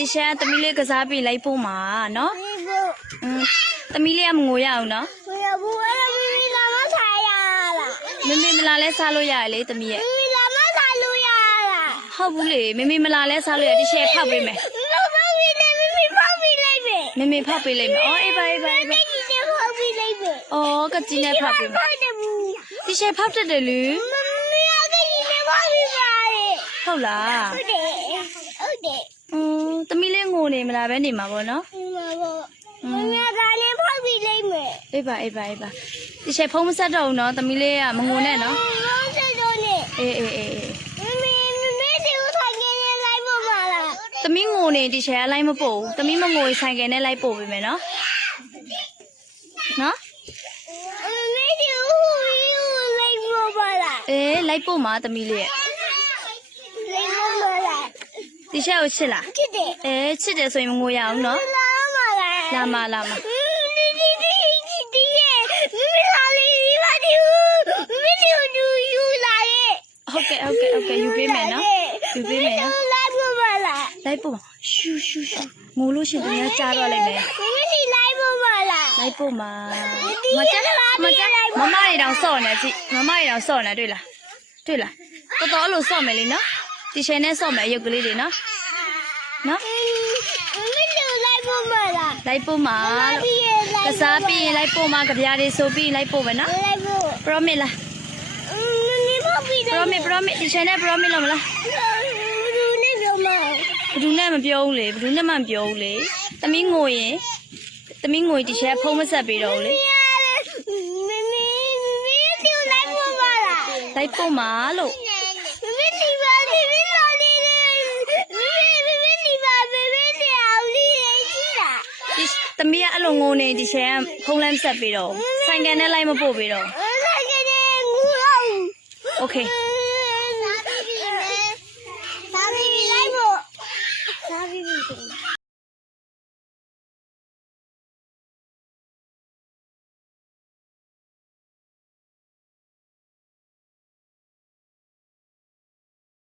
တရှန်သမီးလေးကစားပြီးလိုက်ဖို့မှာနော်อืมသမီးလေးကမငိုရအောင်နော်ငိုရဘူးအဲ့ဒါမိမိလာမစားရလားမိမိမလာလဲစားလို့ရတယ်လေသမီးရဲ့မိမိလာမစားလို့ရလားဟုတ်ဘူးလေမိမိမလာလဲစားလို့ရတရှန်ဖောက်ပေးမယ်မေမေဖောက်ပေးလိုက်မယ်။အော်အေးပါအေးပါအေးပါ။မေမေကြီးဖောက်ပေးလိုက်မယ်။အော်ကကြီးနဲ့ဖောက်ပေးမယ်။တီရှယ်ဖောက်တတ်တယ်လူ။မေမေကကြီးနဲ့ဖောက်ပေးပါလေ။ဟုတ်လား။ဟုတ်တယ်။ဟုတ်တယ်။ သမီးလေးငိုနေမလားပဲနေမှာပေါ့နော်ဒီမှာပေါ့မမီကလည်းဖောက်ပြီးလိုက်မယ်အေးပါအေးပါအေးပါဒီရှယ်ဖုံးမဆက်တော့ဘူးနော်သမီးလေးကမငိုနဲ့နော်လုံးစတော့နေအေးအေးအေးအေးမမီမမီဒီကိုထိုင်နေလိုက်ဖို့မလားသမီးငိုနေဒီရှယ်ကလိုက်မပို့ဘူးသမီးမငိုရင်ဆိုင်ကယ်နဲ့လိုက်ပို့ပေးမယ်နော်နော်မမီဒီကိုလိုက်ဖို့မလားအေးလိုက်ပို့မှာသမီးလေးရဲ့လိုက်ဖို့မလား ဒီရှယ်ကိုချစ်လားချစ်တယ်အေးချစ်တယ်ဆိုရင်မငိုရအောင်နော်လာမလားလာမလာမဒီဒီဒီဒီဒီရဲ့မမလာလေးဒီပါဒီမမဒီဒူယူလာရဲ့ဟုတ်ကဲ့ဟုတ်ကဲ့ဟုတ်ကဲ့ယူပေးမယ်နော်ယူပေးမယ်နော်လိုက်ဖို့မလားလိုက်ပို့မှာရှူရှူရှူငိုလို့ရှရင်သမီးကကြားတော့လိုက်မယ်မမဒီလိုက်ဖို့မလားလိုက်ပို့မှာမကြမကြမမတွေတောင်စော့နေကြည့်မမတွေတောင်စော့နေတွေ့လားတွေ့လားတော်တော်အဲ့လိုစော့မယ်လေနော် ဒီရှယ်နဲ့စော့မယ်အယုတ်ကလေးတွေနော်နော်မမဒီလိုက်ဖို့မလားလိုက်ပို့မှာလို့ဒီရဲ့လိုကက်စားပြီးရင်လိုက်ပို့မှာကြပြားတွေဆိုပြီးရင်လိုက်ပို့မယ်နော်လိုက်ဖို့ promise လားမမဖောက်ပြီးတယ် promise promise ဒီ channel promise လို့မလားလူနဲ့ပြောမဘယ်သူနဲ့မပြောဘူးလေဘယ်သူနဲ့မှမပြောဘူးလေသမီးငိုရင်သမီးငိုရင်ဒီ channel ဖုံးမဆက်ပေးတော့ဘူးလေမမမမဒီလိုက်ဖို့မလားလိုက်ပို့မှာလို့ မမဒီပါဒီမလာလေးမမမမဒီပါမမဒီအောင်လေးရှိတာ ဒီသမီးကအဲ့လိုငိုနေဒီ channel ဖုံးလမ်းဆက်ပေးတော့ဘူးဆိုင်ကန်နဲ့လိုက်မပို့ပေးတော့ဘူးလိုက်ကနေငူအောင် okay